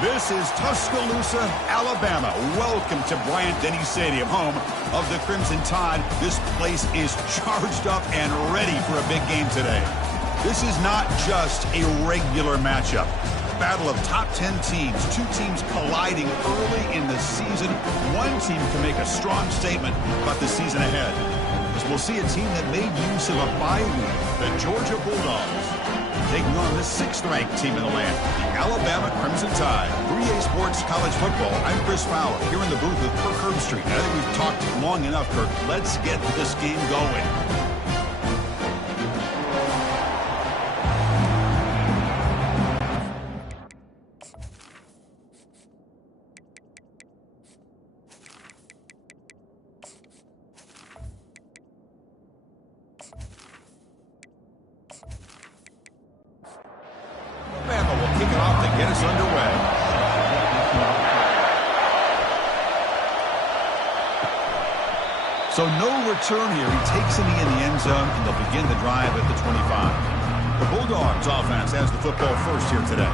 This is Tuscaloosa, Alabama. Welcome to Bryant-Denny Stadium, home of the Crimson Tide. This place is charged up and ready for a big game today. This is not just a regular matchup. Battle of top 10 teams. Two teams colliding early in the season. One team can make a strong statement about the season ahead, as we'll see a team that made use of a bye week, the Georgia Bulldogs, taking on the 6th-ranked team in the land, the Alabama Crimson Tide. 3A Sports College Football. I'm Chris Fowler, here in the booth with Kirk Herbstreit. I think we've talked long enough, Kirk. Let's get this game going. So no return here. He takes it in the end zone, and they'll begin the drive at the 25. The Bulldogs offense has the football first here today.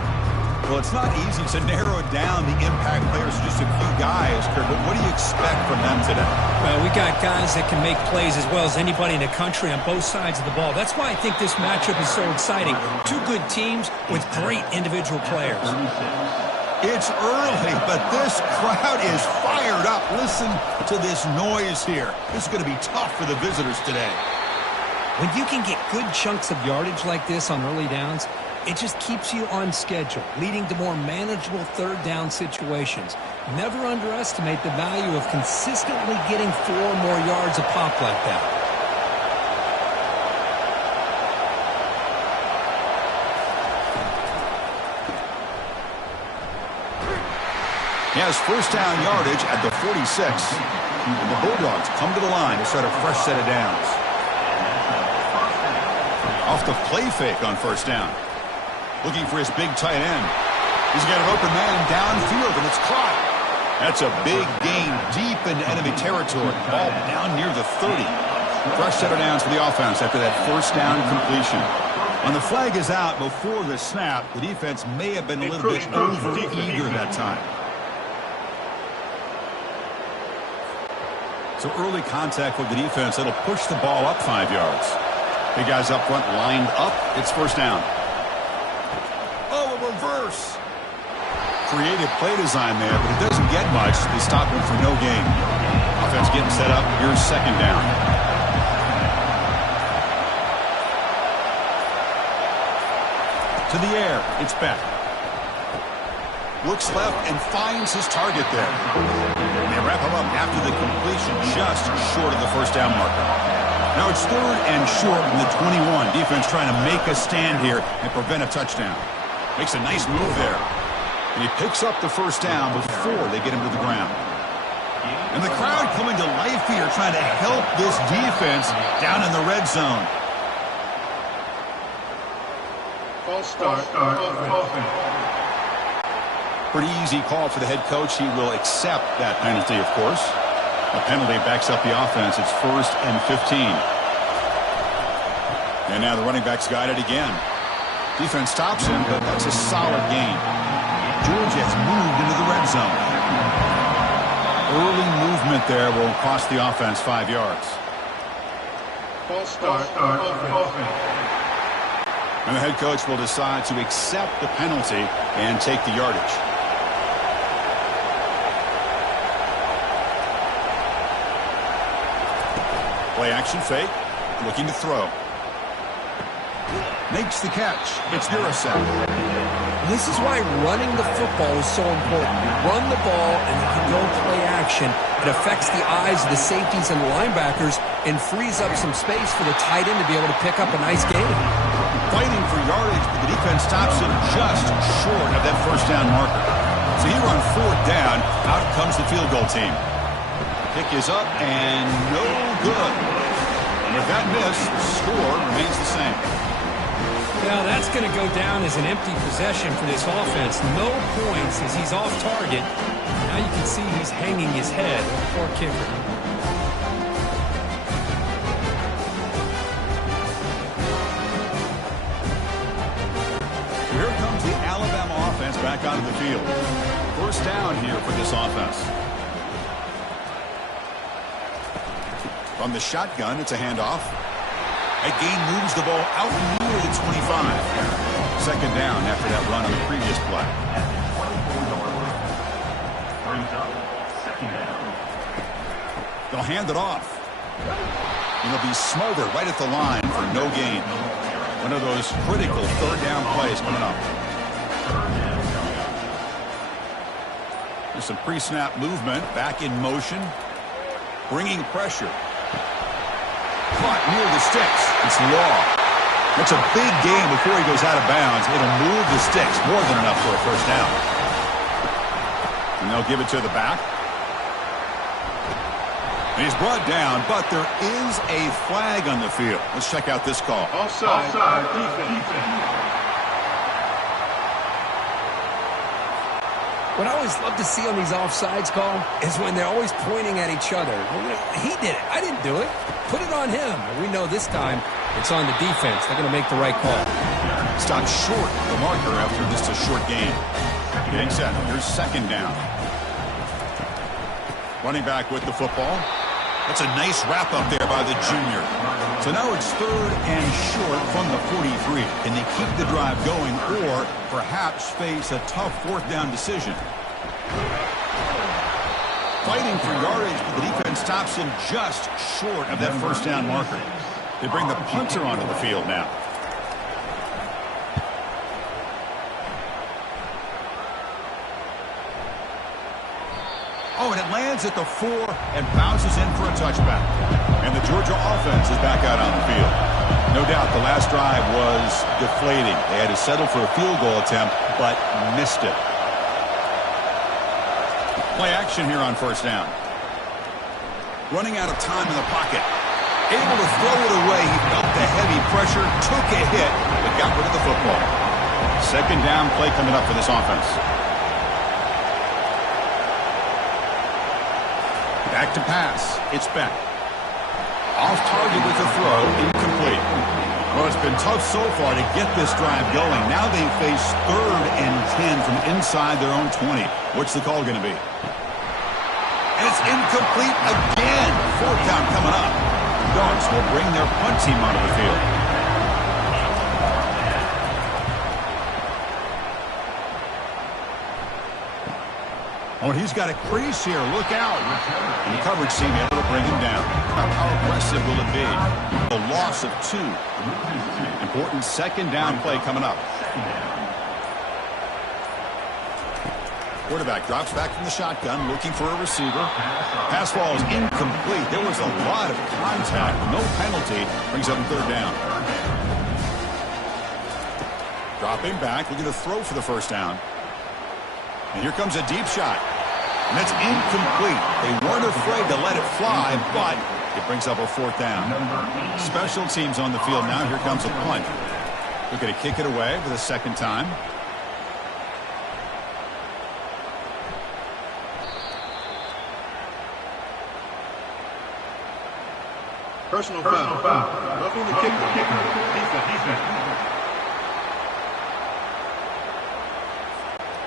Well, it's not easy to narrow down the impact players to just a few guys, Kirk, but what do you expect from them today? Well, we got guys that can make plays as well as anybody in the country on both sides of the ball. That's why I think this matchup is so exciting. Two good teams with great individual players. It's early, but this crowd is fired up. Listen to this noise here. This is going to be tough for the visitors today. When you can get good chunks of yardage like this on early downs, it just keeps you on schedule, leading to more manageable third down situations. Never underestimate the value of consistently getting 4 more yards a pop like that. He has first down yardage at the 46. And the Bulldogs come to the line to start a fresh set of downs. Off the play fake on first down. Looking for his big tight end. He's got an open man downfield, and it's caught. That's a big gain deep into enemy territory. Ball down near the 30. Fresh set of downs for the offense after that first down completion. When the flag is out before the snap, the defense may have been a little bit over-eager that time. So early contact with the defense, that'll push the ball up 5 yards. Big guys up front lined up. It's first down. Oh, a reverse. Creative play design there, but it doesn't get much. They stop him for no gain. Offense getting set up. Here's second down. To the air. It's Beck. Looks left and finds his target there. They wrap him up after the completion, just short of the first down marker. Now it's third and short from the 21. Defense trying to make a stand here and prevent a touchdown. Makes a nice move there. And he picks up the first down before they get him to the ground. And the crowd coming to life here, trying to help this defense down in the red zone. False start. Offense. Pretty easy call for the head coach. He will accept that penalty, of course. The penalty backs up the offense. It's first and 15. And now the running back's got it again. Defense stops him, but that's a solid gain. Georgia has moved into the red zone. Early movement there will cost the offense 5 yards. False start. Offense. And the head coach will decide to accept the penalty and take the yardage. Play action fake, looking to throw. Makes the catch. It's Urasek. This is why running the football is so important. You run the ball and you can go play action. It affects the eyes of the safeties and the linebackers and frees up some space for the tight end to be able to pick up a nice gain. Fighting for yardage, but the defense stops him just short of that first down marker. So here on fourth down, out comes the field goal team. Kick is up and no good. And with that miss, the score remains the same. Well, that's going to go down as an empty possession for this offense. No points as he's off target. Now you can see he's hanging his head. Poor kicker. Here comes the Alabama offense back back onto the field. First down here for this offense. From the shotgun, it's a handoff. A gain moves the ball out near the 25. Second down after that run on the previous play. They'll hand it off. And they'll be smothered right at the line for no gain. One of those critical third down plays coming up. There's some pre-snap movement. Back in motion. Bringing pressure. Caught near the sticks. It's Law. It's a big gain before he goes out of bounds. It'll move the sticks. More than enough for a first down. And they'll give it to the back. And he's brought down, but there is a flag on the field. Let's check out this call. Offside. Defense. What I always love to see on these offsides call is when they're always pointing at each other. He did it. I didn't do it. Put it on him. And we know this time it's on the defense. They're going to make the right call. Stopped short of the marker after just a short gain. Getting set. Here's second down. Running back with the football. That's a nice wrap up there by the junior. So now it's third and short from the 43. Can they keep the drive going or perhaps face a tough fourth down decision? Fighting for yardage, but the defense stops him just short of that first down marker. They bring the punter onto the field now. Oh, and it lands at the 4 and bounces in for a touchback. And the Georgia offense is back out on the field. No doubt the last drive was deflating. They had to settle for a field goal attempt, but missed it. Play action here on first down. Running out of time in the pocket. Able to throw it away. He felt the heavy pressure, took a hit, but got rid of the football. Second down play coming up for this offense. Back to pass. It's Beck. Off target with the throw. Incomplete. Well, it's been tough so far to get this drive going. Now they face third and 10 from inside their own 20. What's the call going to be? And it's incomplete again. Fourth down coming up. The Dogs will bring their punt team onto the field. Oh, and he's got a crease here. Look out. And the coverage team able to bring him down. How aggressive will it be? A loss of 2. Important second down play coming up. Quarterback drops back from the shotgun, looking for a receiver. Pass ball is incomplete. There was a lot of contact. No penalty. Brings up third down. Dropping back, looking to throw for the first down. And here comes a deep shot. And that's incomplete. They weren't afraid to let it fly, but it brings up a fourth down. Special teams on the field now. Here comes a punt. Looking to kick it away for the second time. Personal foul. Roughing the kicker. Defense.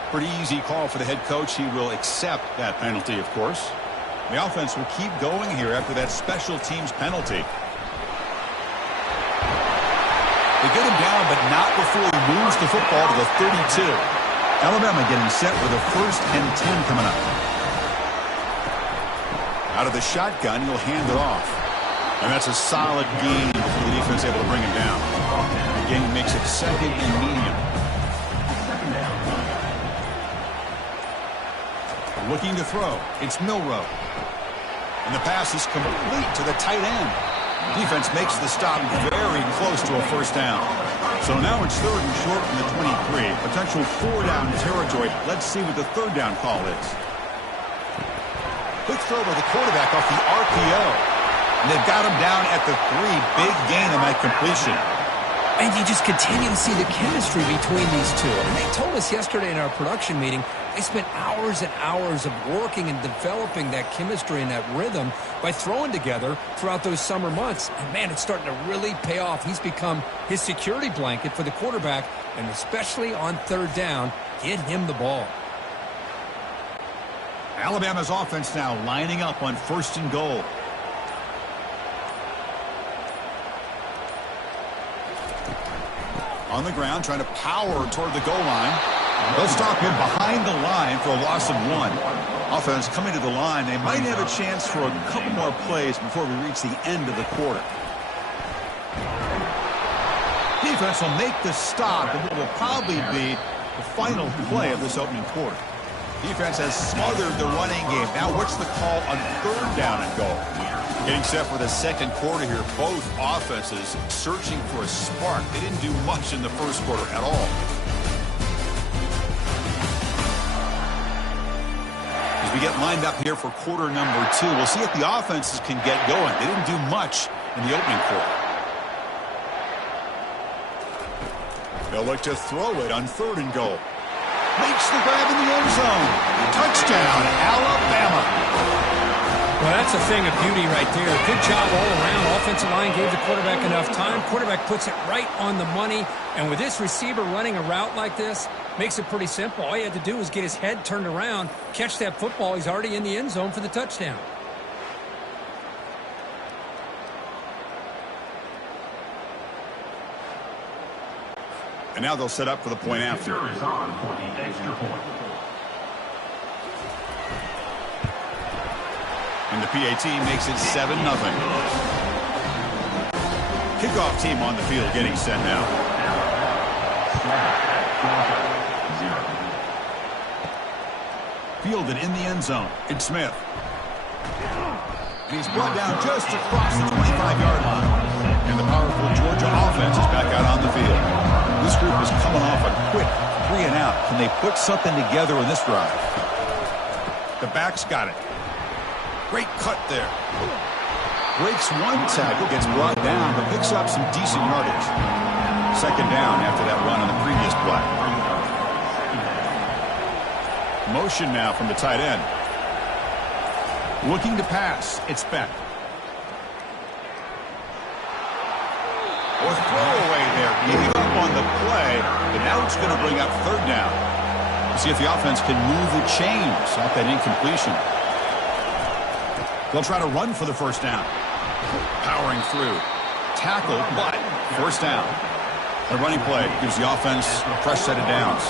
Pretty easy call for the head coach. He will accept that penalty, of course. The offense will keep going here after that special teams penalty. They get him down, but not before he moves the football to the 32. Alabama getting set with a first and 10 coming up. Out of the shotgun, he'll hand it off. And that's a solid gain before the defense able to bring him down. The gain makes it second and medium. Looking to throw. It's Milroe. And the pass is complete to the tight end. Defense makes the stop very close to a first down. So now it's third and short from the 23. Potential 4-down territory. Let's see what the third down call is. Quick throw by the quarterback off the RPO. And they've got him down at the 3. Big gain on that completion. And you just continue to see the chemistry between these two. And they told us yesterday in our production meeting, they spent hours and hours of working and developing that chemistry and that rhythm by throwing together throughout those summer months. And, man, it's starting to really pay off. He's become his security blanket for the quarterback, and especially on third down, Get him the ball. Alabama's offense now lining up on 1st and goal. On the ground, trying to power toward the goal line. They'll stop him behind the line for a loss of 1. Offense coming to the line. They might have a chance for a couple more plays before we reach the end of the quarter. Defense will make the stop, and what will probably be the final play of this opening quarter. Defense has smothered the running game. Now what's the call on 3rd down and goal? Getting set for the second quarter here. Both offenses searching for a spark. They didn't do much in the first quarter at all. As we get lined up here for quarter number 2, we'll see if the offenses can get going. They didn't do much in the opening quarter. They'll look to throw it on 3rd and goal. Makes the grab in the end zone. Touchdown, Alabama. Well, that's a thing of beauty right there. Good job all around. Offensive line gave the quarterback enough time. Quarterback puts it right on the money. And with this receiver running a route like this, makes it pretty simple. All he had to do was get his head turned around, catch that football. He's already in the end zone for the touchdown. And now they'll set up for the point after. Is on for the extra point. And the PAT makes it 7-0. Kickoff team on the field getting set now. Fielded in the end zone. It's Smith. He's brought down just across the 25-yard line. And the powerful Georgia offense is back out on the field. This group is coming off a quick 3-and-out. Can they put something together in this drive? The back's got it. Great cut there. Breaks one tackle, gets brought down, but picks up some decent yardage. 2nd down after that run on the previous play. Motion now from the tight end. Looking to pass. It's Beck. Or throwaway there. Giving up on the play, but now it's going to bring up 3rd down. We'll see if the offense can move the chains off that incompletion. They'll try to run for the 1st down. Powering through. Tackle, but 1st down. The running play gives the offense a fresh set of downs.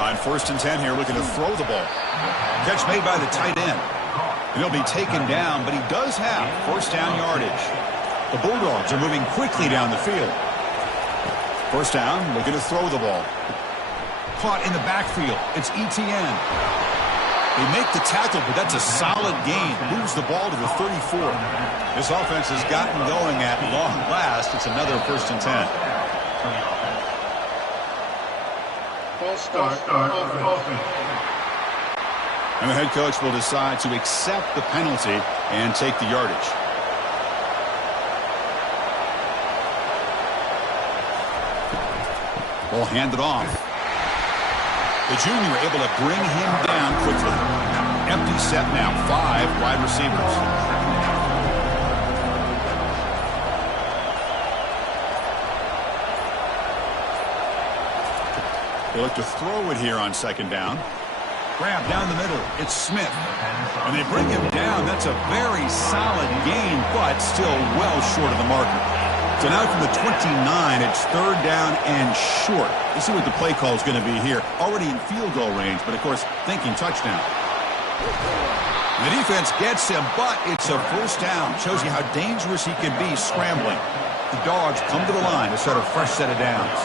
On 1st and 10 here, looking to throw the ball. Catch made by the tight end. And he'll be taken down, but he does have 1st down yardage. The Bulldogs are moving quickly down the field. 1st down, looking to throw the ball. Caught in the backfield. It's Etienne. They make the tackle, but that's a solid gain. Moves the ball to the 34. This offense has gotten going at long last. It's another 1st and 10. False start. Offense. And the head coach will decide to accept the penalty and take the yardage. Ball handed off. The junior able to bring him down quickly. Empty set now. 5 wide receivers. They look to throw it here on 2nd down. Grab down the middle. It's Smith. And they bring him down. That's a very solid gain, but still well short of the marker. So now from the 29, it's 3rd down and short. Let's see what the play call is going to be here. Already in field goal range, but of course, thinking touchdown. The defense gets him, but it's a 1st down. Shows you how dangerous he can be scrambling. The Dogs come to the line to set a fresh set of downs.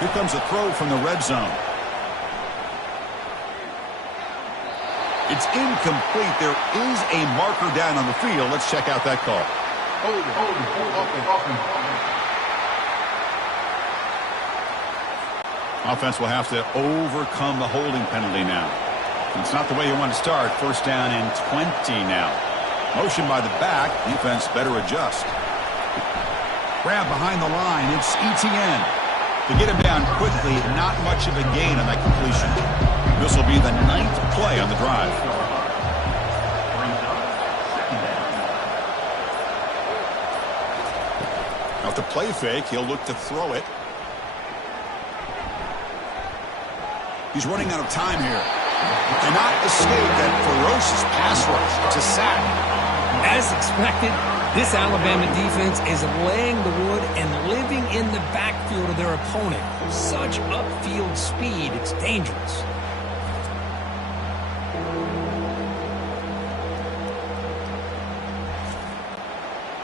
Here comes a throw from the red zone. It's incomplete. There is a marker down on the field. Let's check out that call. Hold it. Offense will have to overcome the holding penalty now. It's not the way you want to start. 1st down and 20 now. Motion by the back. Defense better adjust. Grab behind the line. It's Etienne. To get him down quickly, not much of a gain on that completion. This will be the 9th play on the drive. Now, to play fake, he'll look to throw it. He's running out of time here. He cannot escape that ferocious pass rush. It's a sack. As expected, this Alabama defense is laying the wood and living in the backfield of their opponent. Such upfield speed, it's dangerous.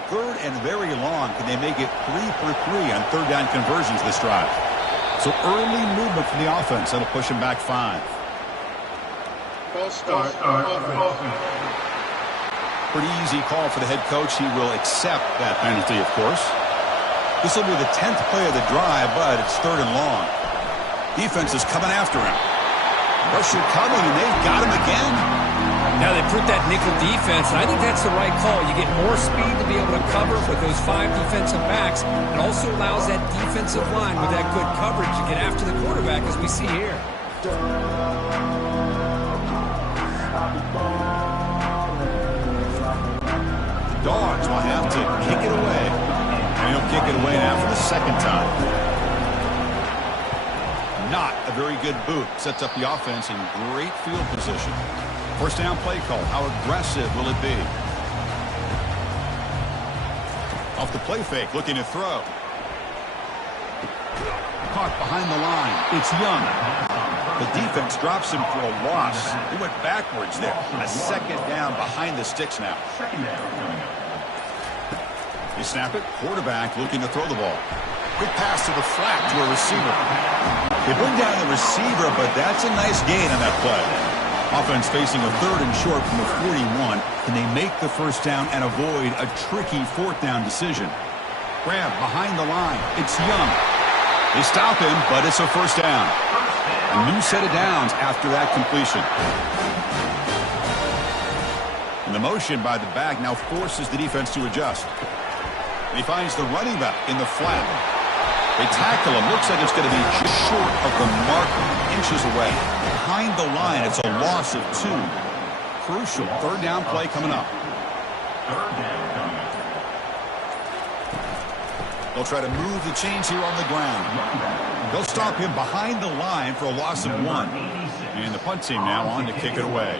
Third and very long. Can they make it 3 for 3 on third down conversions this drive? So early movement from the offense. That'll push him back 5. False start. Offense. Pretty easy call for the head coach. He will accept that penalty, of course. This will be the 10th play of the drive, but it's third and long. Defense is coming after him. Pressure coming, and they've got him again. Now they put that nickel defense, and I think that's the right call. You get more speed to be able to cover with those 5 defensive backs. It also allows that defensive line with that good coverage to get after the quarterback, as we see here. Dogs will have to kick it away. And he'll kick it away now for the second time. Not a very good boot. Sets up the offense in great field position. First down play call. How aggressive will it be? Off the play fake, looking to throw. Caught behind the line. It's Young. The defense drops him for a loss. He went backwards there. A second down behind the sticks now. They snap it. Quarterback looking to throw the ball. Quick pass to the flat to a receiver. They bring down the receiver, but that's a nice gain on that play. Offense facing a third and short from the 41. Can they make the first down and avoid a tricky fourth down decision? Grab behind the line. It's Young. They stop him, but it's a first down. A new set of downs after that completion. And the motion by the back now forces the defense to adjust. And he finds the running back in the flat. They tackle him. Looks like it's going to be just short of the mark, inches away. Behind the line, it's a loss of 2. Crucial third down play coming up. They'll try to move the chains here on the ground. They'll stop him behind the line for a loss of 1. And the punt team now on to kick it away.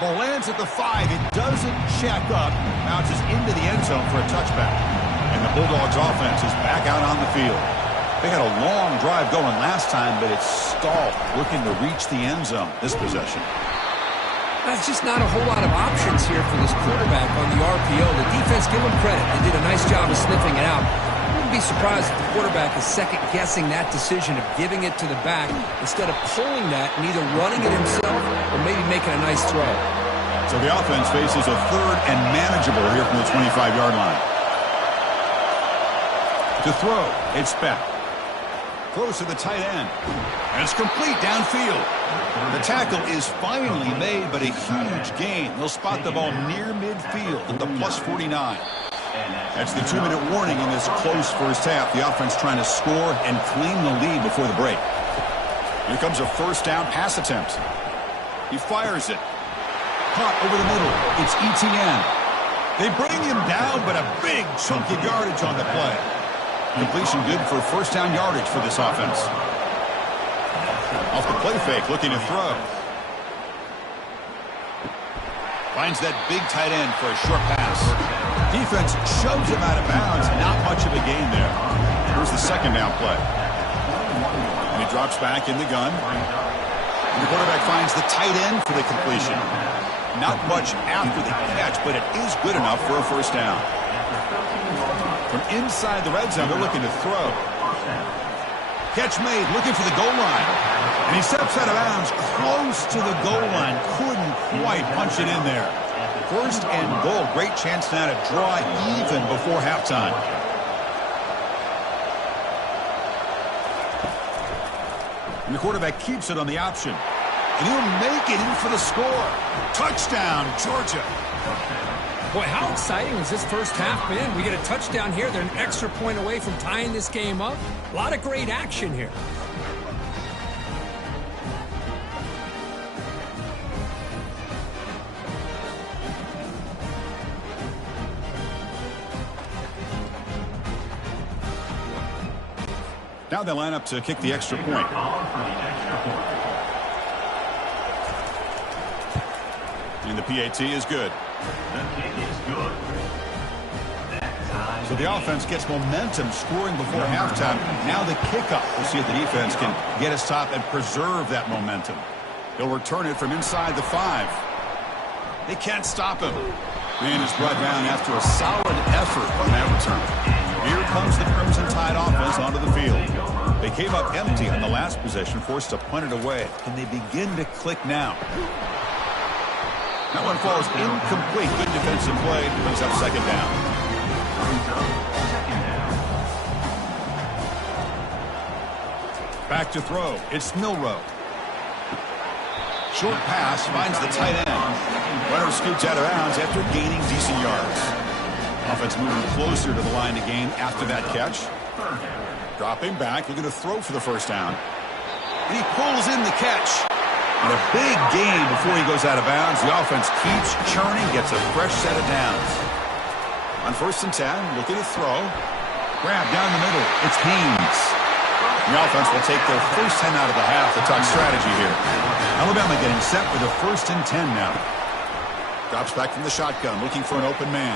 Ball lands at the 5. It doesn't check up. Bounces into the end zone for a touchback. And the Bulldogs offense is back out on the field. They had a long drive going last time, but it's stalled, looking to reach the end zone this possession. That's just not a whole lot of options here for this quarterback on the RPO. The defense, give them credit. They did a nice job of sniffing it out. I wouldn't be surprised if the quarterback is second-guessing that decision of giving it to the back instead of pulling that and either running it himself or maybe making a nice throw. So the offense faces a third and manageable here from the 25-yard line. To throw, it's Beck. Throws to the tight end. And it's complete downfield. The tackle is finally made, but a huge gain. They'll spot the ball near midfield at the +49. That's the 2-minute warning in this close first half. The offense trying to score and claim the lead before the break. Here comes a first down pass attempt. He fires it. Caught over the middle. It's ETN. They bring him down, but a big chunk of yardage on the play. Completion good for first down yardage for this offense. Off the play fake, looking to throw. Finds that big tight end for a short pass. Defense shoves him out of bounds. Not much of a gain there. Here's the second down play. And he drops back in the gun. And the quarterback finds the tight end for the completion. Not much after the catch, but it is good enough for a first down. From inside the red zone, they're looking to throw. Catch made, looking for the goal line. And he steps out of bounds close to the goal line. Couldn't quite punch it in there. First and goal. Great chance now to draw even before halftime. And the quarterback keeps it on the option. And he'll make it in for the score. Touchdown, Georgia. Boy, how exciting has this first half been? We get a touchdown here. They're an extra point away from tying this game up. A lot of great action here. Now they line up to kick the extra point. And the PAT is good. So the offense gets momentum scoring before halftime. Now the kickoff. We'll see if the defense can get a stop and preserve that momentum. They'll return it from inside the 5. They can't stop him. Man is brought down after a solid effort on that return. Here comes the Crimson Tide offense onto the field. They came up empty on the last possession, forced to punt it away. Can they begin to click now? That one falls incomplete. Good defensive play. Brings up second down. Back to throw. It's Milroe. Short pass finds the tight end. Runner scoots out of bounds after gaining decent yards. Offense moving closer to the line of gain after that catch. Dropping back. They're going to throw for the first down. And he pulls in the catch. And a big gain before he goes out of bounds. The offense keeps churning, gets a fresh set of downs. On 1st and 10, looking to throw. Grab down the middle. It's Haynes. The offense will take their first 10 out of the half. The talk strategy here. Alabama getting set for the 1st and 10 now. Drops back from the shotgun, looking for an open man.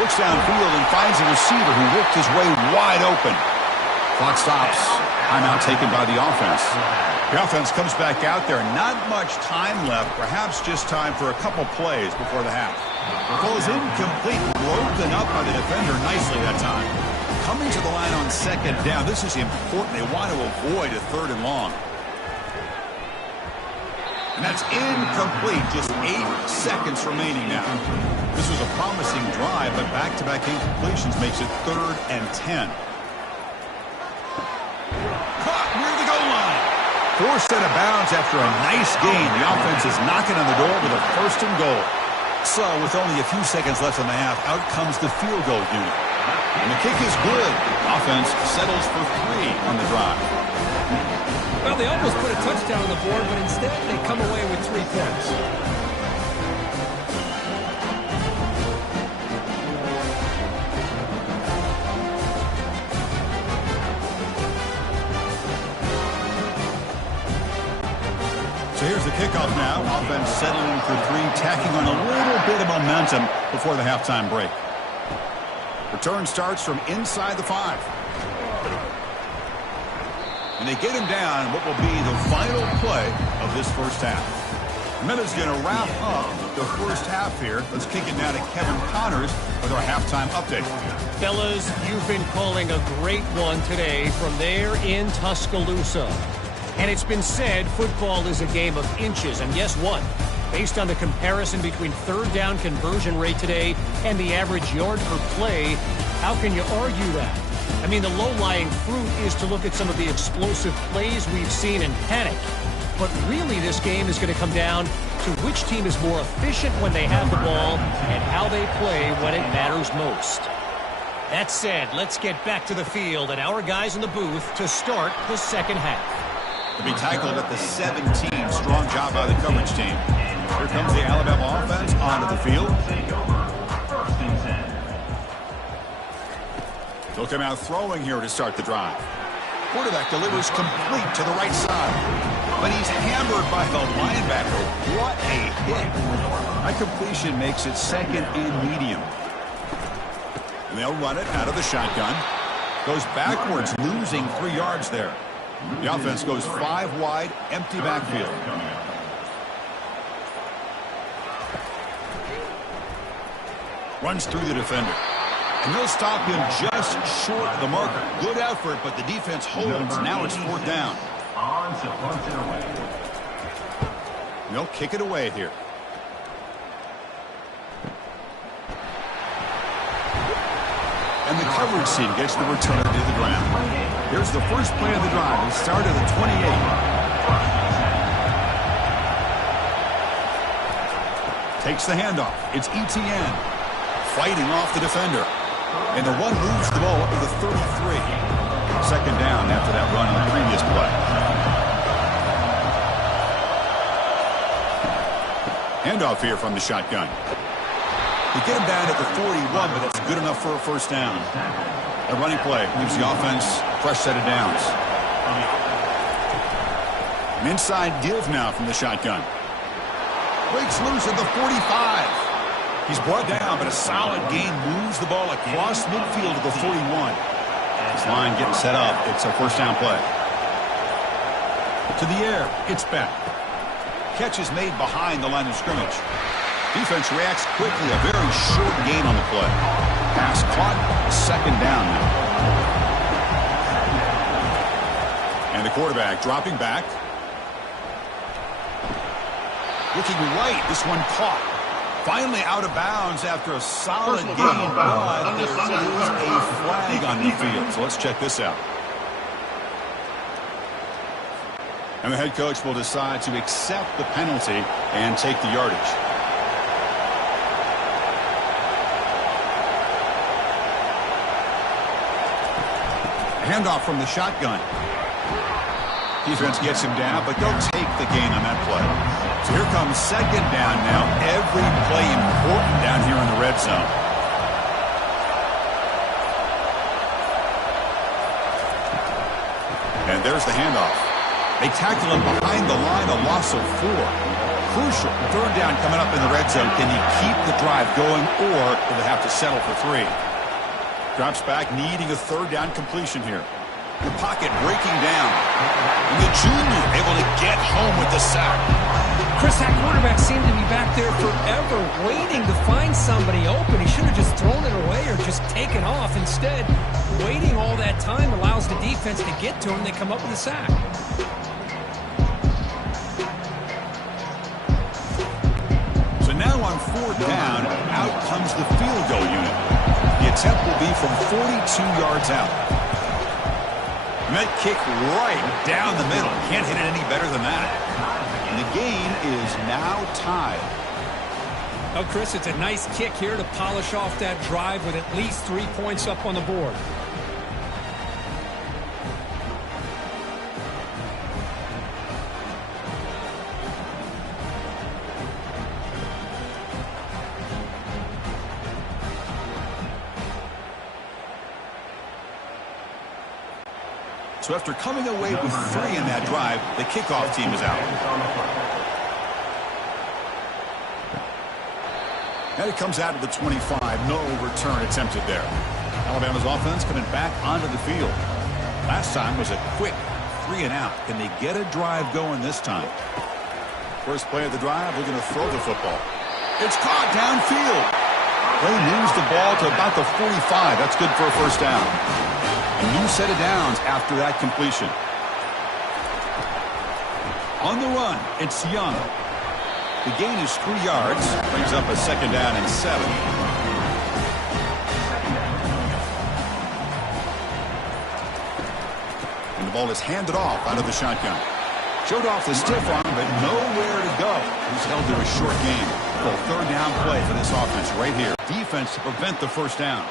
Looks downfield and finds a receiver who worked his way wide open. Clock stops. Timeout taken by the offense. The offense comes back out there. Not much time left. Perhaps just time for a couple plays before the half. The ball is incomplete. Broken up by the defender nicely that time. Coming to the line on second down. This is important. They want to avoid a 3rd and long. And that's incomplete. Just 8 seconds remaining now. This was a promising drive, but back-to-back incompletions makes it 3rd and 10. Caught near the goal line. Forced out of bounds after a nice gain. The offense is knocking on the door with a 1st and goal. So, with only a few seconds left in the half, out comes the field goal unit. And the kick is good. Offense settles for 3 on the drive. Well, they almost put a touchdown on the board, but instead they come away with 3 points. So here's the kickoff now. Offense settling for 3, tacking on a little bit of momentum before the halftime break. Return starts from inside the 5. And they get him down what will be the final play of this first half. Minute's going to wrap up the first half here. Let's kick it now to Kevin Connors with our halftime update. Fellas, you've been calling a great one today from there in Tuscaloosa. And it's been said football is a game of inches. And guess what? Based on the comparison between 3rd down conversion rate today and the average yard per play, how can you argue that? I mean, the low-lying fruit is to look at some of the explosive plays we've seen and panic. But really, this game is going to come down to which team is more efficient when they have the ball and how they play when it matters most. That said, let's get back to the field and our guys in the booth to start the second half. To be tackled at the 17. Strong job by the coverage team. Here comes the Alabama offense onto the field. They'll come out throwing here to start the drive. Quarterback delivers complete to the right side. But he's hammered by the linebacker. What a hit. That completion makes it 2nd and medium. And they'll run it out of the shotgun. Goes backwards, losing 3 yards there. The offense goes 5 wide, empty backfield. Runs through the defender. And they'll stop him just short of the marker. Good effort, but the defense holds. Now it's 4th down. And they'll kick it away here. And the coverage team gets the return to the ground. Here's the first play of the drive. It started at the 28. Takes the handoff. It's Etienne fighting off the defender. And the run moves the ball up to the 33. 2nd down after that run on the previous play. Handoff here from the shotgun. They get him down at the 41, but that's good enough for a first down. A running play leaves the offense a fresh set of downs. An inside give now from the shotgun. Breaks loose at the 45. He's brought down, but a solid gain moves the ball across midfield to the 41. This line getting set up. It's a first down play. To the air. It's back. Catch is made behind the line of scrimmage. Defense reacts quickly. A very short gain on the play. Pass caught. Second down now. And the quarterback dropping back. Looking right. This one caught. Finally out of bounds after a solid game. But there is a flag on the field. So let's check this out. And the head coach will decide to accept the penalty and take the yardage. Handoff from the shotgun. Defense gets him down, but they'll take the gain on that play. So here comes second down now. Every play important down here in the red zone. And there's the handoff. They tackle him behind the line, a loss of 4. Crucial. Third down coming up in the red zone. Can he keep the drive going, or will they have to settle for 3? Drops back, needing a third down completion here. The pocket breaking down. And the junior able to get home with the sack. Chris, that quarterback seemed to be back there forever, waiting to find somebody open. He should have just thrown it away or just taken off. Instead, waiting all that time allows the defense to get to him. They come up with a sack. So now on fourth down, out comes the field goal unit. The attempt will be from 42 yards out. And that kick right down the middle. Can't hit it any better than that. And the game is now tied. Oh, Chris, it's a nice kick here to polish off that drive with at least 3 points up on the board. So after coming away with 3 in that drive, the kickoff team is out. And it comes out of the 25. No return attempted there. Alabama's offense coming back onto the field. Last time was a quick 3 and out. Can they get a drive going this time? First play of the drive, we're going to throw the football. It's caught downfield. They moves the ball to about the 45. That's good for a first down. A new set of downs after that completion. On the run, it's Young. The gain is 3 yards. Brings up a second down and 7. And the ball is handed off out of the shotgun. Showed off the stiff arm, but nowhere to go. He's held to a short gain. A third down play for this offense right here. Defense to prevent the first down.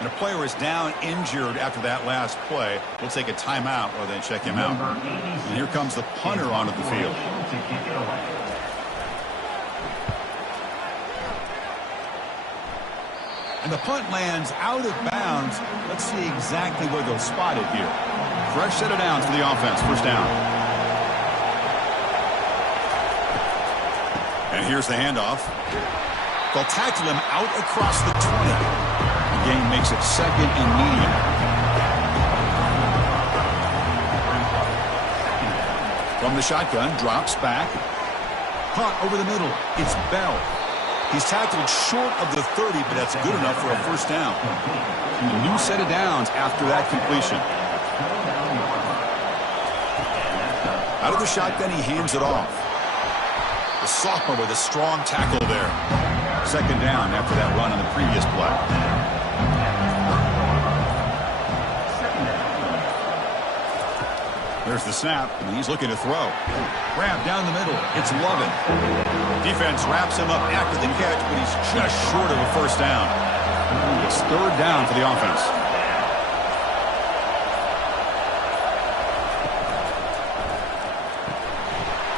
And a player is down injured after that last play. We'll take a timeout while they check him out. And here comes the punter onto the field. And the punt lands out of bounds. Let's see exactly where they'll spot it here. Fresh set of downs for the offense. First down. And here's the handoff. They'll tackle him out across the 20. The gain makes it second and medium. From the shotgun, drops back. Caught over the middle. It's Bell. He's tackled short of the 30, but that's good enough for a first down. And a new set of downs after that completion. Out of the shotgun, he hands it off. The sophomore with a strong tackle there. Second down after that run on the previous play. There's the snap, and he's looking to throw. Grab down the middle. It's Lovin. Defense wraps him up after the catch, but he's just short of a first down. It's third down for the offense.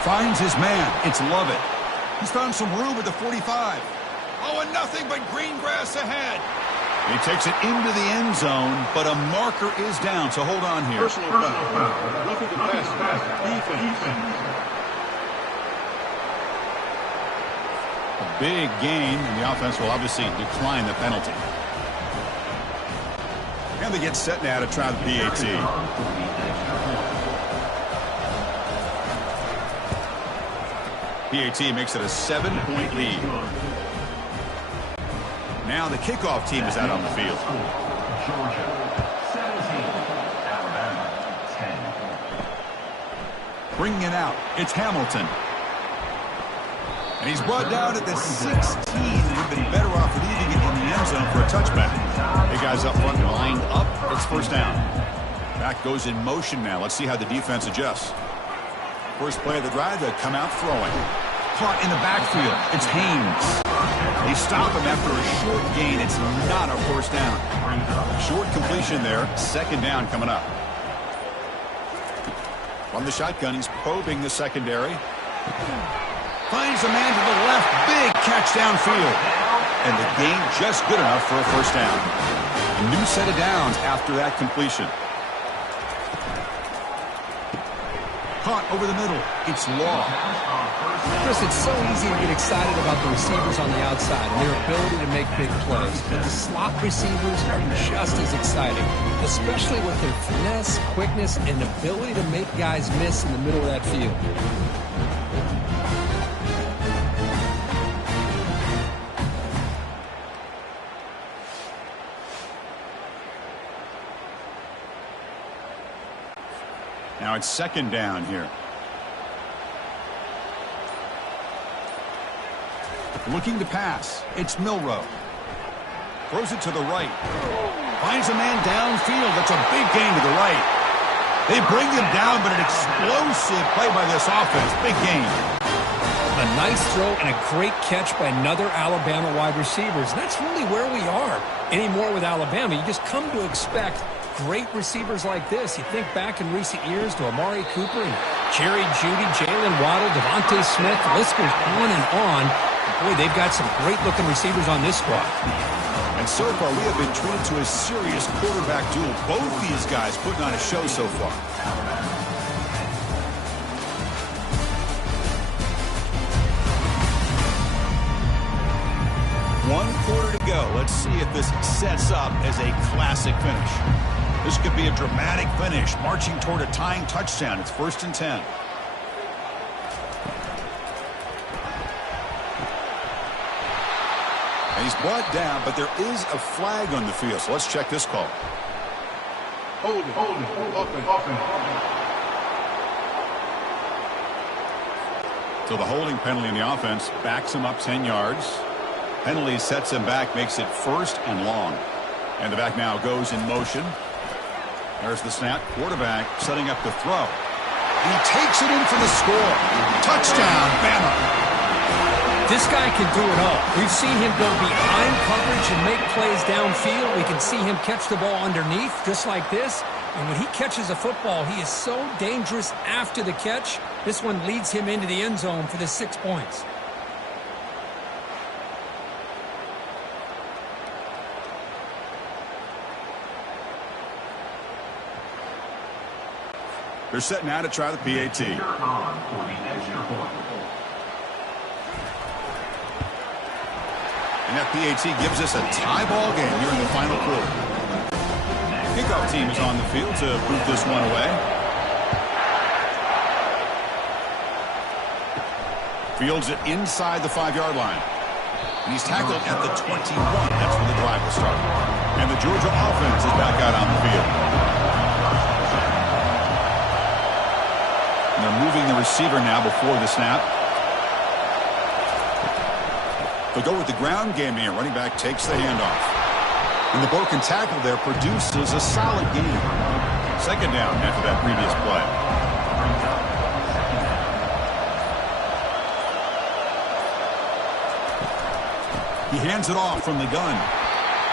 Finds his man. It's Lovin. He's found some room at the 45. Oh, and nothing but green grass ahead. He takes it into the end zone, but a marker is down, so hold on here. Personal foul. Roughing the passer. Defense. A big gain, and the offense will obviously decline the penalty. And they get set now to try the PAT. PAT makes it a 7-point lead. Now the kickoff team is out on the field. Georgia 17, Alabama 10. Bringing it out, it's Hamilton. And he's brought down at the 16. They've been better off leaving it in the end zone for a touchback. Hey, guys up front lined up. It's first down. Back goes in motion now. Let's see how the defense adjusts. First play of the drive, they come out throwing. Caught in the backfield. It's Haynes. They stop him after a short gain. It's not a first down. Short completion there. Second down coming up. From the shotgun, he's probing the secondary. Finds a man to the left. Big catch downfield. And the gain just good enough for a first down. A new set of downs after that completion. Caught over the middle. It's Law. Chris, it's so easy to get excited about the receivers on the outside and their ability to make big plays. But the slot receivers are just as exciting, especially with their finesse, quickness, and ability to make guys miss in the middle of that field. Now it's second down here. Looking to pass. It's Milroe. Throws it to the right. Finds a man downfield. That's a big gain to the right. They bring him down, but an explosive play by this offense. Big gain. A nice throw and a great catch by another Alabama wide receivers. And that's really where we are anymore with Alabama. You just come to expect great receivers like this. You think back in recent years to Amari Cooper and Jerry Jeudy, Jalen Waddle, Devontae Smith. The list goes on and on. Boy, they've got some great-looking receivers on this squad. And so far, we have been treated to a serious quarterback duel. Both these guys putting on a show so far. One quarter to go. Let's see if this sets up as a classic finish. This could be a dramatic finish, marching toward a tying touchdown. It's 1st and 10. And he's brought down, but there is a flag on the field. So let's check this call. Hold it. Offense. So the holding penalty in the offense backs him up 10 yards. Penalty sets him back, makes it 1st and long. And the back now goes in motion. There's the snap. Quarterback setting up the throw. He takes it in for the score. Touchdown, Bama. This guy can do it all. We've seen him go behind coverage and make plays downfield. We can see him catch the ball underneath, just like this. And when he catches a football, he is so dangerous after the catch. This one leads him into the end zone for the 6 points. They're set now to try the PAT. And that PAT gives us a tie ball game here in the final quarter. Kickoff team is on the field to boot this one away. Fields it inside the 5-yard line. And he's tackled at the 21. That's where the drive will start. And the Georgia offense is back out on the field. And they're moving the receiver now before the snap. They'll go with the ground game here. Running back takes the handoff. And the broken tackle there produces a solid gain. Second down after that previous play. He hands it off from the gun.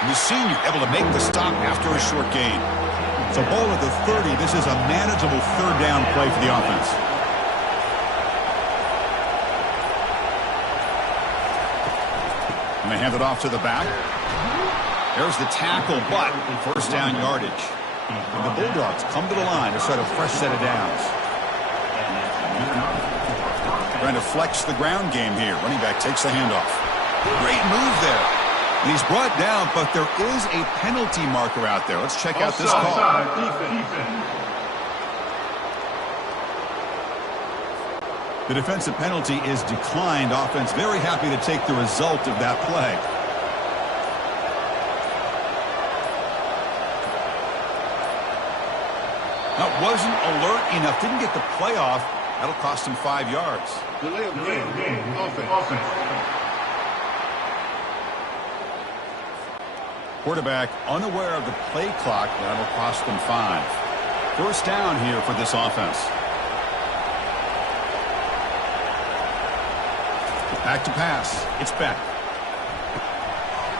And the senior able to make the stop after a short gain. So ball at the 30. This is a manageable third down play for the offense. And they hand it off to the back. There's the tackle, but first down yardage. And the Bulldogs come to the line to start a fresh set of downs. Trying to flex the ground game here. Running back takes the handoff. Great move there. And he's brought down, but there is a penalty marker out there. Let's check out this call. The defensive penalty is declined. Offense very happy to take the result of that play. That wasn't alert enough. Didn't get the play off. That'll cost him 5 yards. Delay of game. Offense. Quarterback unaware of the play clock. That'll cost them 5. First down here for this offense. Back to pass. It's Beck.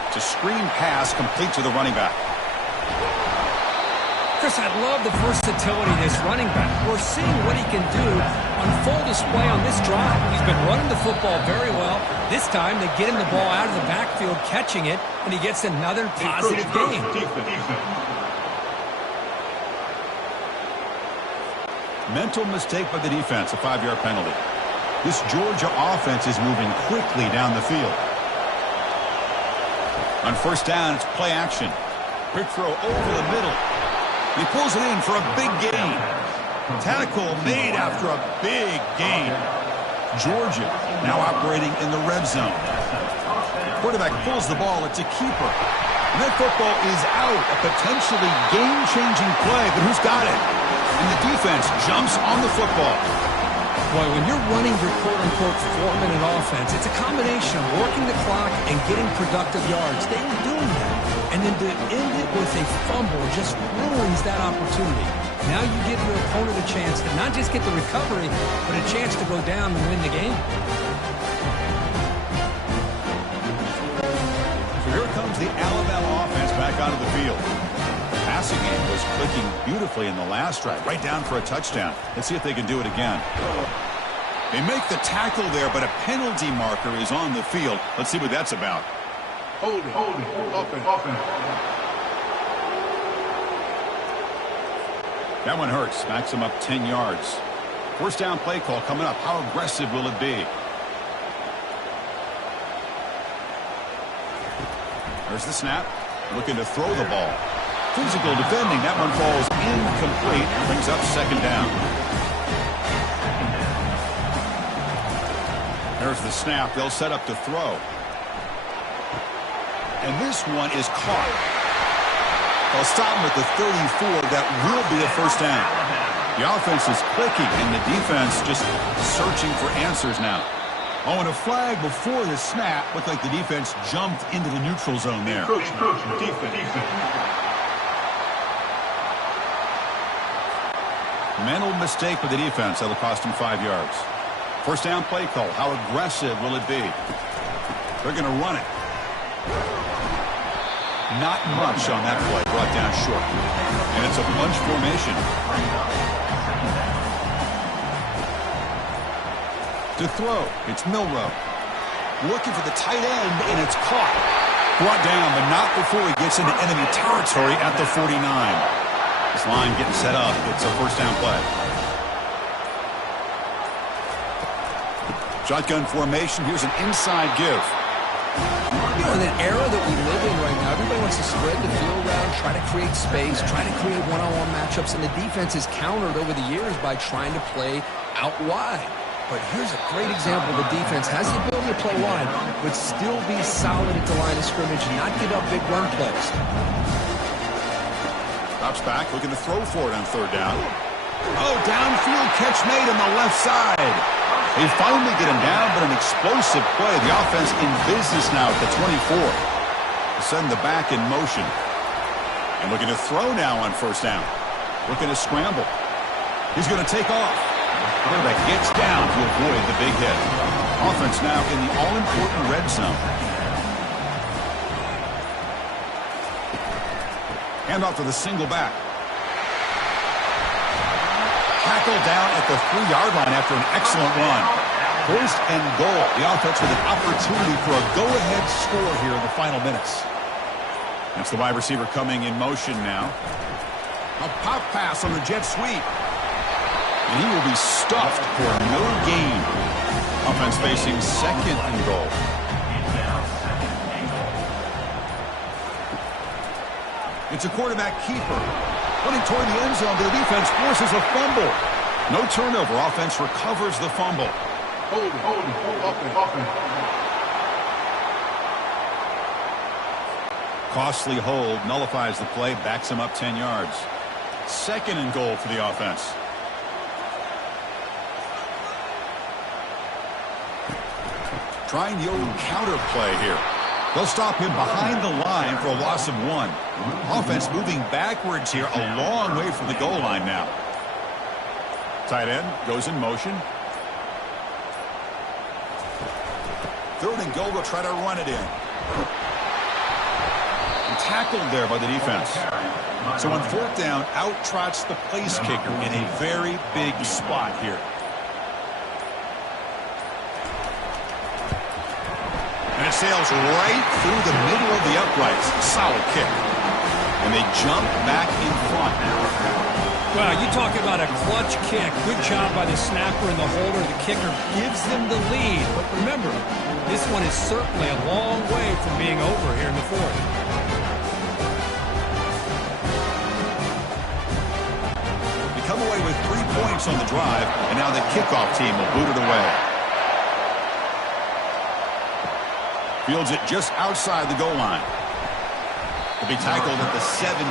It's a screen pass complete to the running back. Chris, I love the versatility of this running back. We're seeing what he can do on full display on this drive. He's been running the football very well. This time, they get him the ball out of the backfield, catching it, and he gets another positive gain. Mental mistake by the defense, a 5-yard penalty. This Georgia offense is moving quickly down the field. On first down, it's play action. Quick throw over the middle. He pulls it in for a big gain. Tackle made after a big gain. Georgia now operating in the red zone. Quarterback pulls the ball. It's a keeper. And that football is out. A potentially game-changing play, but who's got it? And the defense jumps on the football. Boy, when you're running your quote-unquote 4-minute offense, it's a combination of working the clock and getting productive yards. They were doing that. And then to end it with a fumble just ruins that opportunity. Now you give your opponent a chance to not just get the recovery, but a chance to go down and win the game. So here comes the Alabama offense back onto the field. The passing game was clicking beautifully in the last drive, right down for a touchdown. Let's see if they can do it again. They make the tackle there, but a penalty marker is on the field. Let's see what that's about. Holding. Offense. That one hurts. Backs him up 10 yards. First down play call coming up. How aggressive will it be? There's the snap. Looking to throw the ball. Physical defending. That one falls incomplete. Brings up second down. There's the snap. They'll set up to throw. And this one is caught. They'll stop him at the 34. That will be a first down. The offense is clicking, and the defense just searching for answers now. Oh, and a flag before the snap. Looked like the defense jumped into the neutral zone there. Defense. Mental mistake by the defense. That'll cost him 5 yards. First down play call. How aggressive will it be? They're going to run it. Not much on that play. Brought down short. And it's a bunch formation. To throw, it's Milroe. Looking for the tight end, and it's caught. Brought down, but not before he gets into enemy territory at the 49. This line getting set up. It's a first down play. Shotgun formation. Here's an inside give. You know, in an era that we live in right now, everybody wants to spread the field around, try to create space, try to create one-on-one matchups, and the defense is countered over the years by trying to play out wide. But here's a great example. The defense has the ability to play wide, but still be solid at the line of scrimmage and not give up big run plays. Drops back, looking to throw for it on third down. Oh, downfield catch made on the left side. They finally get him down, but an explosive play. The offense in business now at the 24. Send the back in motion. And looking to throw now on first down. Looking to scramble. He's going to take off. Quarterback gets down to avoid the big hit. Offense now in the all-important red zone. Handoff to the single back. Tackled down at the 3-yard line after an excellent run. First and goal. The offense with an opportunity for a go-ahead score here in the final minutes. That's the wide receiver coming in motion now. A pop pass on the jet sweep. And he will be stuffed for no gain. Offense facing second and goal. It's a quarterback keeper. Running toward the end zone, but the defense forces a fumble. No turnover. Offense recovers the fumble. Hold, offense. Costly hold nullifies the play, backs him up 10 yards. Second and goal for the offense. Trying the old counter play here. They'll stop him behind the line for a loss of 1. Offense moving backwards here, a long way from the goal line now. Tight end goes in motion. Third and goal, they'll try to run it in. And tackled there by the defense. So on fourth down, out trots the place kicker in a very big spot here. And it sails right through the middle of the uprights. Solid kick. And they jump back in front. Well, you talk about a clutch kick. Good job by the snapper and the holder. The kicker gives them the lead. But remember, this one is certainly a long way from being over here in the fourth. They come away with 3 points on the drive, and now the kickoff team will boot it away. Fields it just outside the goal line. Will be tackled at the 17.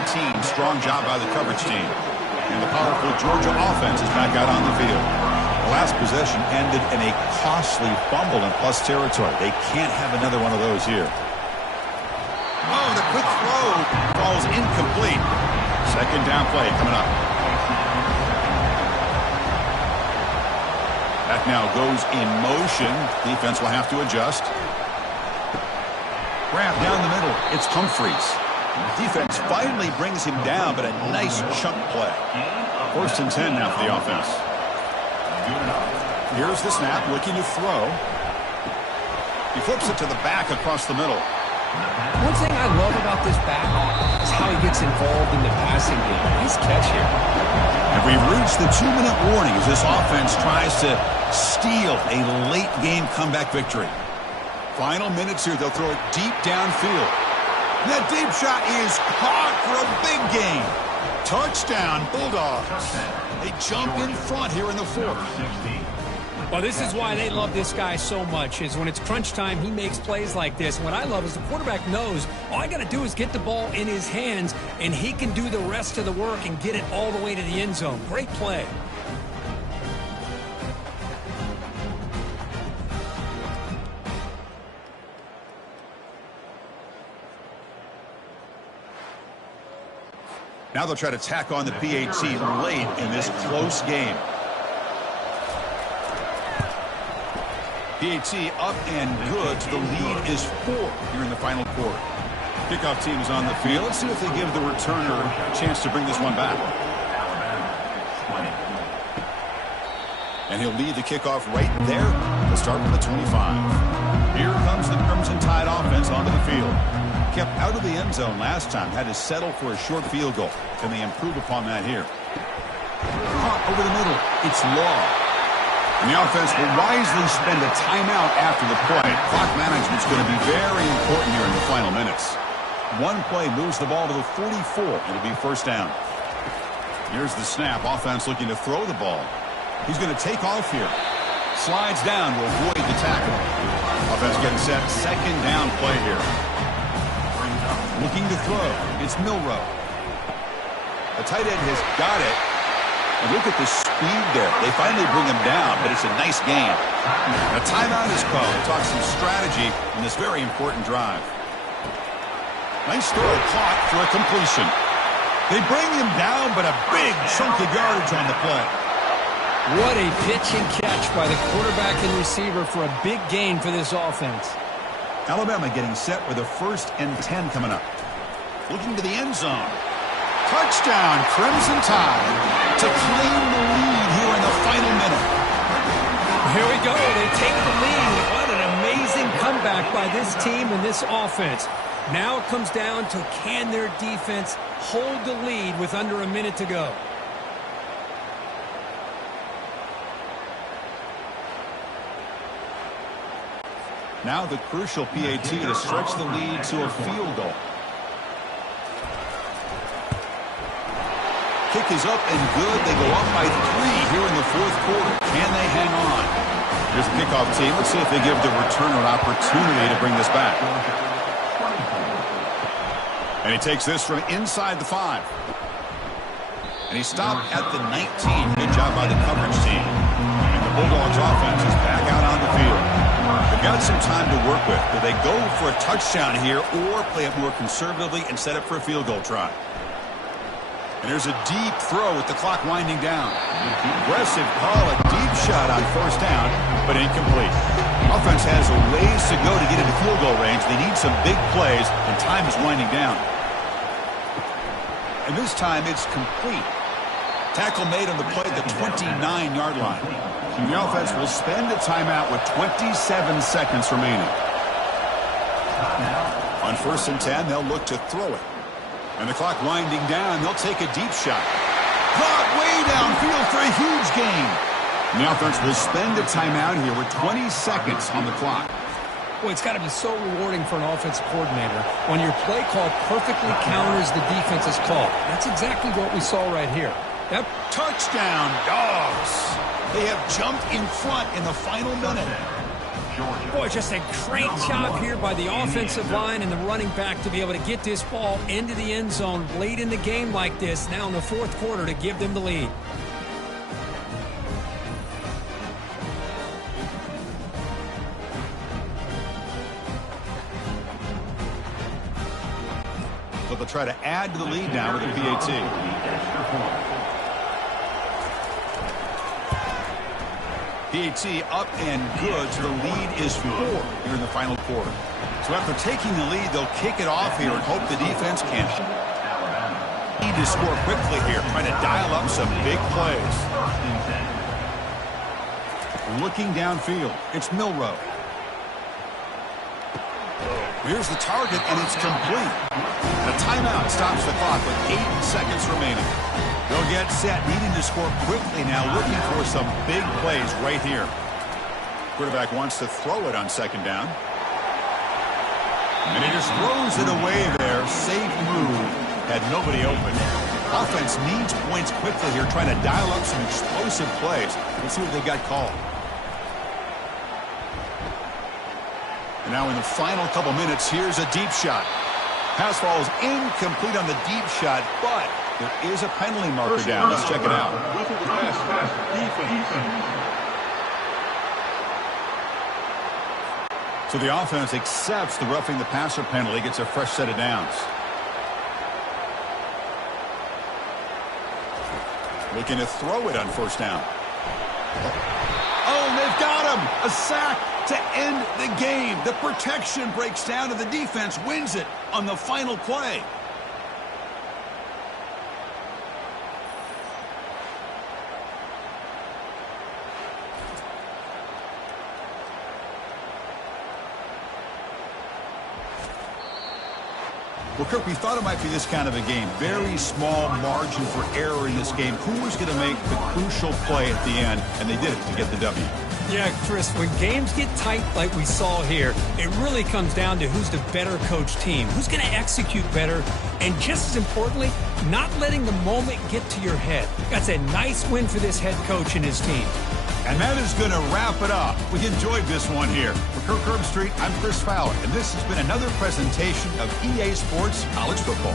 Strong job by the coverage team. And the powerful Georgia offense is back out on the field. The last possession ended in a costly fumble in plus territory. They can't have another one of those here. Oh, the quick throw falls incomplete. Second down play coming up. That now goes in motion. Defense will have to adjust. Grab down the middle. It's Humphreys. Defense finally brings him down, but a nice chunk play. First and 10 now for the offense. Here's the snap, looking to throw. He flips it to the back across the middle. One thing I love about this back is how he gets involved in the passing game. Nice catch here. And we've reached the 2-minute warning as this offense tries to steal a late game comeback victory. Final minutes here, they'll throw it deep downfield. And that deep shot is caught for a big gain. Touchdown, Bulldogs. They jump in front here in the fourth. Well, this is why they love this guy so much, is when it's crunch time, he makes plays like this. And what I love is the quarterback knows all I got to do is get the ball in his hands, and he can do the rest of the work and get it all the way to the end zone. Great play. Now they'll try to tack on the PAT late in this close game. PAT up and good. So the lead is 4 here in the final quarter. Kickoff team is on the field. Let's see if they give the returner a chance to bring this one back. And he'll lead the kickoff right there. He'll start from the 25. Here comes the Crimson Tide offense onto the field. Kept out of the end zone last time. Had to settle for a short field goal. Can they improve upon that here? Caught over the middle. It's Law. And the offense will wisely spend a timeout after the play. Clock management's going to be very important here in the final minutes. One play moves the ball to the 44. It'll be first down. Here's the snap. Offense looking to throw the ball. He's going to take off here. Slides down to avoid the tackle. Offense getting set. Second down play here. Looking to throw. It's Milroe. The tight end has got it. And look at the speed there. They finally bring him down, but it's a nice gain. A timeout is called. We'll talk some strategy in this very important drive. Nice throw caught for a completion. They bring him down, but a big chunk of yardage on the play. What a pitch and catch by the quarterback and receiver for a big gain for this offense. Alabama getting set with a 1st and 10 coming up. Looking to the end zone. Touchdown, Crimson Tide, to claim the lead here in the final minute. Here we go. They take the lead. What an amazing comeback by this team and this offense. Now it comes down to can their defense hold the lead with under a minute to go. Now the crucial PAT to stretch the lead to a field goal. Kick is up and good. They go up by 3 here in the fourth quarter. Can they hang on? Here's the kickoff team. Let's see if they give the returner an opportunity to bring this back. And he takes this from inside the 5. And he stopped at the 19. Good job by the coverage team. And the Bulldogs offense is back out on the field. They've got some time to work with. Do they go for a touchdown here or play it more conservatively and set up for a field goal try? And there's a deep throw with the clock winding down. Aggressive call, a deep shot on first down, but incomplete. Offense has a ways to go to get into field goal range. They need some big plays, and time is winding down. And this time it's complete. Tackle made on the play at the 29-yard line. And the offense will spend a timeout with 27 seconds remaining. On 1st and 10, they'll look to throw it. And the clock winding down, they'll take a deep shot. Caught way downfield for a huge gain. And the offense will spend a timeout here with 20 seconds on the clock. Well, it's got to be so rewarding for an offensive coordinator when your play call perfectly counters the defense's call. That's exactly what we saw right here. That touchdown, Dogs. They have jumped in front in the final minute. Boy, just a great job here by the offensive line and the running back to be able to get this ball into the end zone late in the game like this, now in the fourth quarter, to give them the lead. But they'll try to add to the lead now with a PAT. PAT up and good, so the lead is 4 here in the final quarter. So after taking the lead, they'll kick it off here and hope the defense can need to score quickly here, trying to dial up some big plays. Looking downfield, it's Milroe. Here's the target, and it's complete. The timeout stops the clock with 8 seconds remaining. They'll get set, needing to score quickly now, looking for some big plays right here. Quarterback wants to throw it on 2nd down. And he just throws it away there. Safe move. Had nobody open. Offense needs points quickly here, trying to dial up some explosive plays. Let's see what they got called. And now in the final couple minutes, here's a deep shot. Pass falls incomplete on the deep shot, but there is a penalty marker down. Let's check it out. So the offense accepts the roughing the passer penalty, gets a fresh set of downs. Looking to throw it on 1st down. Oh, they've got him! A sack to end the game. The protection breaks down and the defense wins it on the final play. Well, Kirk, we thought it might be this kind of a game. Very small margin for error in this game. Who was going to make the crucial play at the end? And they did it to get the W. Yeah, Chris, when games get tight like we saw here, it really comes down to who's the better coached team, who's going to execute better, and just as importantly, not letting the moment get to your head. That's a nice win for this head coach and his team. And that is going to wrap it up. We enjoyed this one here. For Kirk Herbstreit, I'm Chris Fowler, and this has been another presentation of EA Sports College Football.